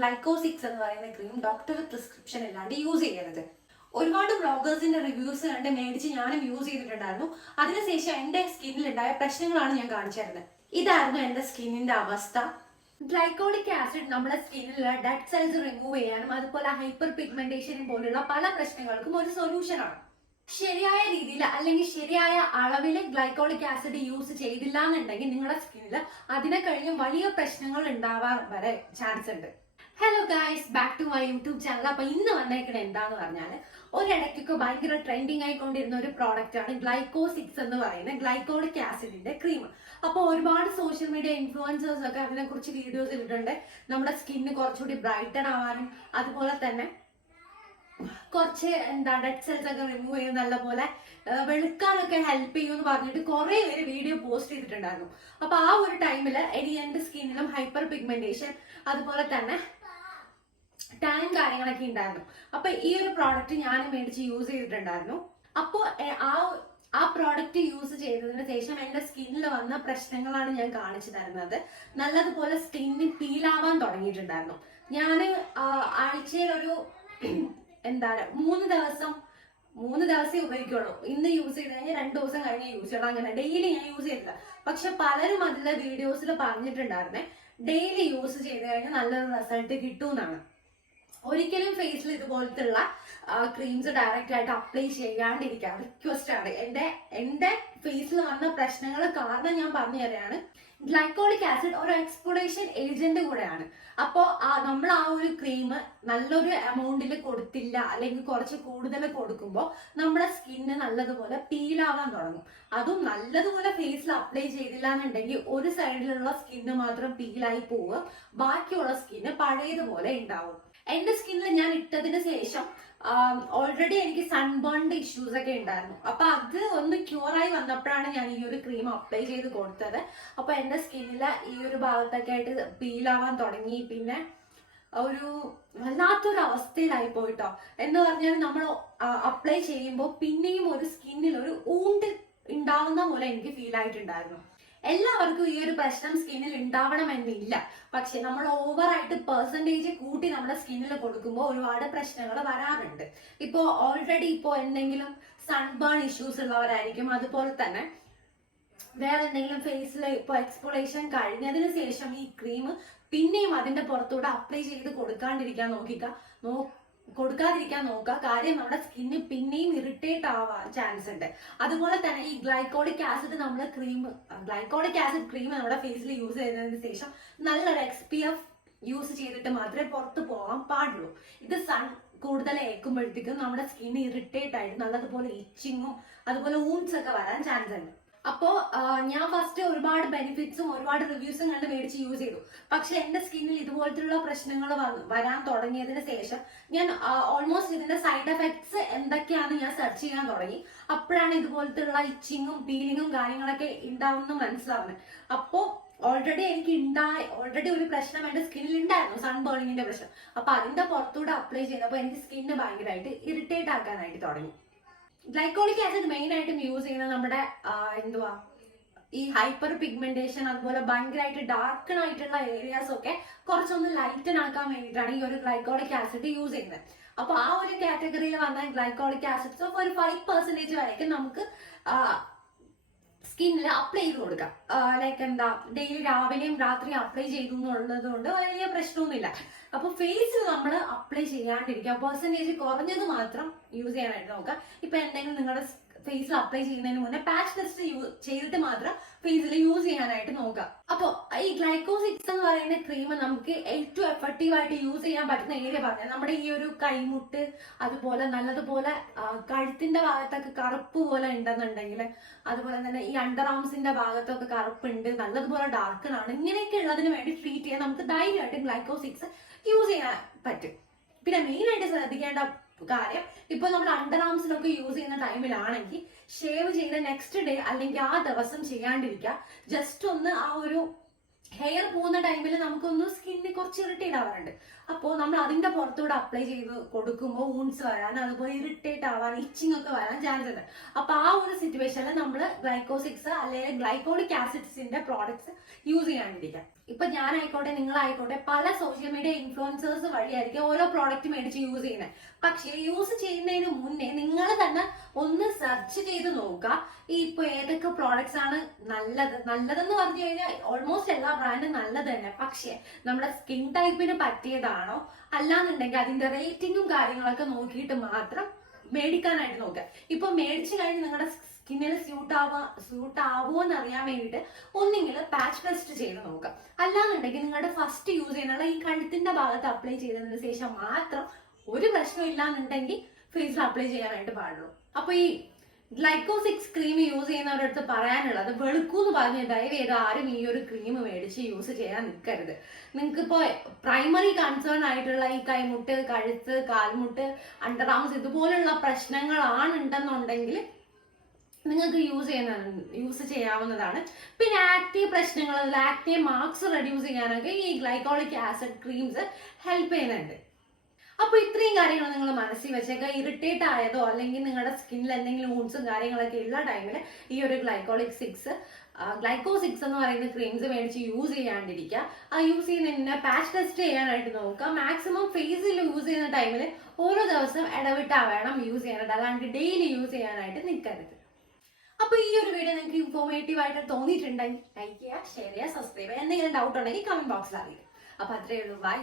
ഗ്ലൈക്കോസിക്സ് എന്ന് പറയുന്ന ക്രീം ഡോക്ടറുടെ പ്രിസ്ക്രിപ്ഷൻ ഇല്ലാണ്ട് യൂസ് ചെയ്യരുത്. ഒരുപാട് വ്ളോഗേഴ്സിന്റെ റിവ്യൂസ് കണ്ട് മേടിച്ച് ഞാനും യൂസ് ചെയ്തിട്ടുണ്ടായിരുന്നു. അതിനുശേഷം എന്റെ സ്കിന്നിലുണ്ടായ പ്രശ്നങ്ങളാണ് ഞാൻ കാണിച്ചു തരുന്നത്. ഇതായിരുന്നു എന്റെ സ്കിന്നിന്റെ അവസ്ഥ. ഗ്ലൈക്കോളിക് ആസിഡ് നമ്മുടെ സ്കിന്നിലുള്ള ഡെഡ് സെൽസ് റിമൂവ് ചെയ്യാനും അതുപോലെ ഹൈപ്പർ പിഗ്മെന്റേഷനും പോലുള്ള പല പ്രശ്നങ്ങൾക്കും ഒരു സൊല്യൂഷനാണ്. ശരിയായ രീതിയിൽ അല്ലെങ്കിൽ ശരിയായ അളവിൽ ഗ്ലൈക്കോളിക് ആസിഡ് യൂസ് ചെയ്തില്ല എന്നുണ്ടെങ്കിൽ നിങ്ങളുടെ സ്കിന്നിൽ അതിനെ കഴിഞ്ഞ് വലിയ പ്രശ്നങ്ങൾ ഉണ്ടാവാൻ വരെ ചാൻസ് ഉണ്ട്. Hello guys, back to my YouTube channel. അപ്പൊ ഇന്ന് വന്നേക്കുന്നത് എന്താന്ന് പറഞ്ഞാൽ, ഒരിടയ്ക്കൊക്കെ ഭയങ്കര ട്രെൻഡിങ് ആയിക്കൊണ്ടിരുന്ന ഒരു പ്രോഡക്റ്റ് ആണ് ഗ്ലൈക്കോസിക്സ് എന്ന് പറയുന്ന ഗ്ലൈക്കോളിക് ആസിഡിന്റെ ക്രീം. അപ്പോൾ ഒരുപാട് സോഷ്യൽ മീഡിയ ഇൻഫ്ലുവൻസേഴ്സ് ഒക്കെ അതിനെ കുറിച്ച് വീഡിയോസ് ഇട്ടിട്ടുണ്ട്. നമ്മുടെ സ്കിന്ന് കുറച്ചുകൂടി ബ്രൈറ്റൻ ആവാനും അതുപോലെ തന്നെ കുറച്ച് ഡെഡ് സെൽസ് ഒക്കെ റിമൂവ് ചെയ്ത് നല്ലപോലെ വെളുക്കാനൊക്കെ ഹെൽപ്പ് ചെയ്യുമെന്ന് പറഞ്ഞിട്ട് കുറെ പേര് വീഡിയോ പോസ്റ്റ് ചെയ്തിട്ടുണ്ടായിരുന്നു. അപ്പൊ ആ ഒരു ടൈമില് എന്റെ സ്കിന്നിലും ഹൈപ്പർ പിഗ്മെന്റേഷൻ അതുപോലെ തന്നെ ടാൻ കാര്യങ്ങളൊക്കെ ഉണ്ടായിരുന്നു. അപ്പൊ ഈ ഒരു പ്രോഡക്റ്റ് ഞാൻ മേടിച്ച് യൂസ് ചെയ്തിട്ടുണ്ടായിരുന്നു. അപ്പോൾ ആ പ്രോഡക്റ്റ് യൂസ് ചെയ്തതിന് ശേഷം എന്റെ സ്കിന്നിൽ വന്ന പ്രശ്നങ്ങളാണ് ഞാൻ കാണിച്ചു തരുന്നത്. നല്ലതുപോലെ സ്കിന്ന് പീലാവാൻ തുടങ്ങിയിട്ടുണ്ടായിരുന്നു. ഞാൻ ആഴ്ചയിൽ ഒരു 3 ദിവസം ഉപയോഗിക്കുള്ളൂ. ഇന്ന് യൂസ് ചെയ്ത് കഴിഞ്ഞാൽ 2 ദിവസം കഴിഞ്ഞ് യൂസ് ചെയ്യണം. അങ്ങനെ ഡെയിലി ഞാൻ യൂസ് ചെയ്തില്ല. പക്ഷെ പലരും അതിലെ വീഡിയോസിൽ പറഞ്ഞിട്ടുണ്ടായിരുന്നേ ഡെയിലി യൂസ് ചെയ്ത് കഴിഞ്ഞാൽ നല്ലൊരു റിസൾട്ട് കിട്ടുമെന്നാണ്. ഒരിക്കലും ഫേസിൽ ഇതുപോലത്തുള്ള ക്രീംസ് ഡയറക്റ്റ് ആയിട്ട് അപ്ലൈ ചെയ്യാണ്ടിരിക്കുക റിക്വസ്റ്റ് ആണ്. എന്റെ ഫേസിൽ വന്ന പ്രശ്നങ്ങൾ കാരണം ഞാൻ പറഞ്ഞു തരാണ്. ഗ്ലൈക്കോളിക് ആസിഡ് ഒരു എക്സ്ഫോളിയേഷൻ ഏജന്റ് കൂടെയാണ്. അപ്പോൾ നമ്മൾ ആ ഒരു ക്രീം നല്ലൊരു എമൗണ്ടിൽ കൊടുത്തില്ല അല്ലെങ്കിൽ കുറച്ച് കൂടുതൽ കൊടുക്കുമ്പോൾ നമ്മുടെ സ്കിന്ന് നല്ലതുപോലെ പീലാവാൻ തുടങ്ങും. അതും നല്ലതുപോലെ ഫേസിൽ അപ്ലൈ ചെയ്തില്ല എന്നുണ്ടെങ്കിൽ ഒരു സൈഡിലുള്ള സ്കിന്ന് മാത്രം പീലായി പോവുക, ബാക്കിയുള്ള സ്കിന്ന് പഴയതുപോലെ ഉണ്ടാവും. എന്റെ സ്കിന്നിൽ ഞാൻ ഇട്ടതിന് ശേഷം ഓൾറെഡി എനിക്ക് സൺബേണിന്റെ ഇഷ്യൂസ് ഒക്കെ ഉണ്ടായിരുന്നു. അപ്പൊ അത് ഒന്ന് ക്യൂറായി വന്നപ്പോഴാണ് ഞാൻ ഈ ഒരു ക്രീം അപ്ലൈ ചെയ്ത് കൊടുത്തത്. അപ്പൊ എന്റെ സ്കിന്നില് ഈ ഒരു ഭാഗത്തൊക്കെ ആയിട്ട് പീലാവാൻ തുടങ്ങി. പിന്നെ ഒരു വല്ലാത്തൊരു അവസ്ഥയിലായി പോയിട്ടോ. എന്ന് പറഞ്ഞാൽ നമ്മൾ അപ്ലൈ ചെയ്യുമ്പോൾ പിന്നെയും ഒരു സ്കിന്നിൽ ഒരു ഊണ്ട് ഉണ്ടാവുന്ന പോലെ എനിക്ക് ഫീൽ ആയിട്ടുണ്ടായിരുന്നു. എല്ലാവർക്കും ഈ ഒരു പ്രശ്നം സ്കിന്നിൽ ഉണ്ടാവണമെന്നില്ല. പക്ഷെ നമ്മൾ ഓവറായിട്ട് പെർസെന്റേജ് കൂട്ടി നമ്മുടെ സ്കിന്നിൽ കൊടുക്കുമ്പോൾ ഒരുപാട് പ്രശ്നങ്ങൾ വരാറുണ്ട്. ഇപ്പോ ഓൾറെഡി എന്തെങ്കിലും സൺബേൺ ഇഷ്യൂസ് ഉള്ളവരായിരിക്കും. അതുപോലെ തന്നെ വേറെ എന്തെങ്കിലും ഫേസിൽ എക്സ്പോളേഷൻ കഴിഞ്ഞതിന് ശേഷം ഈ ക്രീം പിന്നെയും അതിന്റെ പുറത്തൂടെ അപ്ലൈ ചെയ്ത് കൊടുക്കാതിരിക്കാൻ നോക്കുക. കാര്യം നമ്മുടെ സ്കിന്ന് പിന്നെയും ഇറിറ്റേറ്റ് ആവാൻ ചാൻസ് ഉണ്ട്. അതുപോലെ തന്നെ ഈ ഗ്ലൈക്കോളിക് ആസിഡ് ക്രീം നമ്മുടെ ഫേസിൽ യൂസ് ചെയ്തതിന് ശേഷം നല്ലൊരു SPF യൂസ് ചെയ്തിട്ട് മാത്രമേ പുറത്ത് പോകാൻ പാടുള്ളൂ. ഇത് സൺ കൂടുതൽ ഏൽക്കുമ്പോഴത്തേക്കും നമ്മുടെ സ്കിന്ന് ഇറിറ്റേറ്റ് ആയിട്ട് നല്ലതുപോലെ ഇച്ചിങ്ങും അതുപോലെ ഊൺസ് ഒക്കെ വരാൻ ചാൻസ് ഉണ്ട്. അപ്പോ ഞാൻ ഫസ്റ്റ് ഒരുപാട് ബെനിഫിറ്റ്സും ഒരുപാട് റിവ്യൂസും കണ്ട് മേടിച്ച് യൂസ് ചെയ്തു. പക്ഷെ എന്റെ സ്കിന്നിൽ ഇതുപോലത്തുള്ള പ്രശ്നങ്ങൾ വരാൻ തുടങ്ങിയതിന് ശേഷം ഞാൻ ഓൾമോസ്റ്റ് ഇതിന്റെ സൈഡ് എഫക്ട്സ് എന്തൊക്കെയാണ് ഞാൻ സെർച്ച് ചെയ്യാൻ തുടങ്ങി. അപ്പോഴാണ് ഇതുപോലത്തുള്ള ഇച്ചിങ്ങും പീലിങ്ങും കാര്യങ്ങളൊക്കെ ഉണ്ടാവുമെന്ന് മനസ്സിലാവുന്നത്. അപ്പോ ഓൾറെഡി ഒരു പ്രശ്നം എന്റെ സ്കിന്നിൽ ഉണ്ടായിരുന്നു, സൺബേണിങ്ങിന്റെ പ്രശ്നം. അപ്പൊ അതിന്റെ പുറത്തൂടെ അപ്ലൈ ചെയ്തപ്പോൾ എനിക്ക് സ്കിന്ന് ഭയങ്കരമായിട്ട് ഇറിറ്റേറ്റ് ആക്കാനായിട്ട് തുടങ്ങി. ഗ്ലൈക്കോളിക് ആസിഡ് മെയിൻ ആയിട്ടും യൂസ് ചെയ്യുന്നത് നമ്മുടെ ഈ ഹൈപ്പർ പിഗ്മെന്റേഷൻ അതുപോലെ ഭയങ്കരമായിട്ട് ഡാർക്കൺ ആയിട്ടുള്ള ഏരിയാസ് ഒക്കെ കുറച്ചൊന്ന് ലൈറ്റൻ ആക്കാൻ വേണ്ടിയിട്ടാണ് ഈ ഒരു ഗ്ലൈക്കോളിക് ആസിഡ് യൂസ് ചെയ്യുന്നത്. അപ്പൊ ആ ഒരു കാറ്റഗറിയിൽ വന്ന ഗ്ലൈക്കോളിക് ആസിഡ്സ് ഒരു 5% വരയ്ക്കും നമുക്ക് സ്കിന്നിൽ അപ്ലൈ ചെയ്ത് കൊടുക്കാം. ഡെയിലി രാവിലെയും രാത്രിയും അപ്ലൈ ചെയ്തു എന്നുള്ളത് കൊണ്ട് വലിയ പ്രശ്നമൊന്നുമില്ല. അപ്പൊ ഫേസിൽ നമ്മൾ അപ്ലൈ ചെയ്യാണ്ടിരിക്കുക, പെർസെന്റേജ് കുറഞ്ഞത് മാത്രം യൂസ് ചെയ്യാനായിട്ട് നോക്കുക. ഇപ്പൊ എന്തെങ്കിലും നിങ്ങളുടെ ഫേസിൽ അപ്ലൈ ചെയ്യുന്നതിന് മുന്നേ പാച്ച് ടെസ്റ്റ് ചെയ്തിട്ട് മാത്രം ഫേസിൽ യൂസ് ചെയ്യാനായിട്ട് നോക്കുക. അപ്പൊ ഈ ഗ്ലൈക്കോസിക്സ് എന്ന് പറയുന്ന ക്രീം നമുക്ക് ഏറ്റവും എഫക്റ്റീവ് ആയിട്ട് യൂസ് ചെയ്യാൻ പറ്റുന്ന ഏരിയ പറഞ്ഞാൽ നമ്മുടെ ഈ ഒരു കൈമുട്ട് അതുപോലെ നല്ലതുപോലെ കഴുത്തിന്റെ ഭാഗത്തൊക്കെ കറുപ്പ് പോലെ ഉണ്ടെന്നുണ്ടെങ്കിൽ, അതുപോലെ തന്നെ ഈ അണ്ടർ ആംസിന്റെ ഭാഗത്തൊക്കെ കറുപ്പുണ്ട്, നല്ലതുപോലെ ഡാർക്കനാണ്, ഇങ്ങനെയൊക്കെ ഉള്ളതിന് വേണ്ടി ട്രീറ്റ് ചെയ്യാൻ നമുക്ക് ധൈര്യമായിട്ട് ഗ്ലൈക്കോസിക്സ് യൂസ് ചെയ്യാൻ പറ്റും. പിന്നെ മെയിൻ ആയിട്ട് ശ്രദ്ധിക്കേണ്ട കാര്യം, ഇപ്പൊ നമ്മൾ അണ്ടർ ആംസിലൊക്കെ യൂസ് ചെയ്യുന്ന ടൈമിലാണെങ്കിൽ ഷേവ് ചെയ്ത നെക്സ്റ്റ് ഡേ അല്ലെങ്കിൽ ആ ദിവസം ചെയ്യാണ്ടിരിക്കുക. ജസ്റ്റ് ഒന്ന് ആ ഒരു ഹെയർ പോകുന്ന ടൈമിൽ നമുക്കൊന്ന് സ്കിന്നിന് കുറച്ച് ഇറിറ്റേറ്റ് ആവാറുണ്ട്. അപ്പോൾ നമ്മൾ അതിന്റെ പുറത്തൂടെ അപ്ലൈ ചെയ്ത് കൊടുക്കുമ്പോൾ ഊൺസ് വരാൻ അതുപോലെ ഇറിറ്റേറ്റ് ആവാൻ ഇച്ചിങ് ഒക്കെ വരാൻ ചാൻസ് ഉണ്ട്. അപ്പൊ ആ ഒരു സിറ്റുവേഷനിൽ നമ്മൾ ഗ്ലൈക്കോസിക്സ് അല്ലെങ്കിൽ ഗ്ലൈക്കോളിക് ആസിഡ്സിന്റെ പ്രോഡക്ട്സ് യൂസ് ചെയ്യാണ്ടിരിക്കാം. ഇപ്പൊ ഞാനായിക്കോട്ടെ നിങ്ങളായിക്കോട്ടെ പല സോഷ്യൽ മീഡിയ ഇൻഫ്ലുവൻസേഴ്സ് വഴിയായിരിക്കും ഓരോ പ്രോഡക്റ്റ് മേടിച്ച് യൂസ് ചെയ്യുന്നത്. പക്ഷേ യൂസ് ചെയ്യുന്നതിന് മുന്നേ നിങ്ങൾ തന്നെ ഒന്ന് സെർച്ച് ചെയ്ത് നോക്കുക ഈ ഇപ്പൊ ഏതൊക്കെ പ്രോഡക്ട്സ് ആണ് നല്ലതെന്ന് പറഞ്ഞു കഴിഞ്ഞാൽ ഓൾമോസ്റ്റ് എല്ലാ ബ്രാൻഡും നല്ലത് തന്നെ. പക്ഷേ നമ്മുടെ സ്കിൻ ടൈപ്പിന് പറ്റിയതാണോ അല്ലാന്നുണ്ടെങ്കിൽ അതിന്റെ റേറ്റിംഗും കാര്യങ്ങളൊക്കെ നോക്കിയിട്ട് മാത്രം മേടിക്കാനായിട്ട് നോക്കുക. ഇപ്പൊ മേടിച്ചു കഴിഞ്ഞ് നിങ്ങളുടെ സ്കിന്നിൽ സ്യൂട്ട് ആവുമോ എന്ന് അറിയാൻ വേണ്ടിയിട്ട് ഒന്നെങ്കിൽ പാച്ച് ടെസ്റ്റ് ചെയ്ത് നോക്കാം. അല്ലാന്നുണ്ടെങ്കിൽ നിങ്ങളുടെ ഫസ്റ്റ് യൂസ് ചെയ്യുന്നുള്ള ഈ കഴുത്തിന്റെ ഭാഗത്ത് അപ്ലൈ ചെയ്തതിന് ശേഷം മാത്രം ഒരു പ്രശ്നം ഇല്ലാന്നുണ്ടെങ്കിൽ ഫേസിൽ അപ്ലൈ ചെയ്യാനായിട്ട് പാടുള്ളൂ. അപ്പൊ ഈ ഗ്ലൈക്കോസിക്സ് ക്രീം യൂസ് ചെയ്യുന്നവരുടെ അടുത്ത് പറയാനുള്ളത് വെളുക്കൂന്ന് പറഞ്ഞ് ദയവ് ചെയ്ത് ആരും ഈ ഒരു ക്രീം മേടിച്ച് യൂസ് ചെയ്യാൻ നിൽക്കരുത്. നിങ്ങൾക്ക് ഇപ്പോൾ പ്രൈമറി കൺസേൺ ആയിട്ടുള്ള ഈ കൈമുട്ട്, കഴുത്ത്, കാൽമുട്ട്, അണ്ടർ ആംസ് ഇതുപോലുള്ള പ്രശ്നങ്ങളാണ് ഉണ്ടെന്നുണ്ടെങ്കിൽ നിങ്ങൾക്ക് യൂസ് ചെയ്യാവുന്നതാണ്. പിന്നെ ആക്നെ പ്രശ്നങ്ങൾ, ആക്നെ മാർക്സ് റെഡ്യൂസ് ചെയ്യാനൊക്കെ ഈ ഗ്ലൈക്കോളിക് ആസിഡ് ക്രീംസ് ഹെൽപ്പ് ചെയ്യുന്നുണ്ട്. അപ്പൊ ഇത്രയും കാര്യങ്ങൾ നിങ്ങൾ മനസ്സിൽ വെച്ചേക്കുക. ഇറിറ്റേറ്റ് ആയതോ അല്ലെങ്കിൽ നിങ്ങളുടെ സ്കിന്നിൽ എന്തെങ്കിലും ഊൺസും കാര്യങ്ങളൊക്കെ ഉള്ള ടൈമിൽ ഈ ഒരു ഗ്ലൈക്കോ 6 എന്ന് പറയുന്ന ക്രീംസ് മേടിച്ച് യൂസ് ചെയ്യാണ്ടിരിക്കുക. ആ യൂസ് ചെയ്യുന്നതിന് പാച്ച് ടെസ്റ്റ് ചെയ്യാനായിട്ട് നോക്കുക. മാക്സിമം ഫേസിൽ യൂസ് ചെയ്യുന്ന ടൈമിൽ ഓരോ ദിവസം ഇടവിട്ടാ വേണം യൂസ് ചെയ്യാനായിട്ട്, അല്ലാണ്ട് ഡെയിലി യൂസ് ചെയ്യാനായിട്ട് നിൽക്കരുത്. അപ്പൊ ഈ ഒരു വീഡിയോ നിങ്ങൾക്ക് ഇൻഫോർമേറ്റീവ് ആയിട്ട് തോന്നിയിട്ടുണ്ടെങ്കിൽ ലൈക്ക് ചെയ്യുക, ഷെയർ ചെയ്യുക, സബ്സ്ക്രൈബ് ചെയ്യുക. എന്തെങ്കിലും ഡൗട്ട് ഉണ്ടെങ്കിൽ കമന്റ് ബോക്സിൽ അറിയിക്കും. അപ്പൊ അത്രയേ ഉള്ളൂ. ബൈ.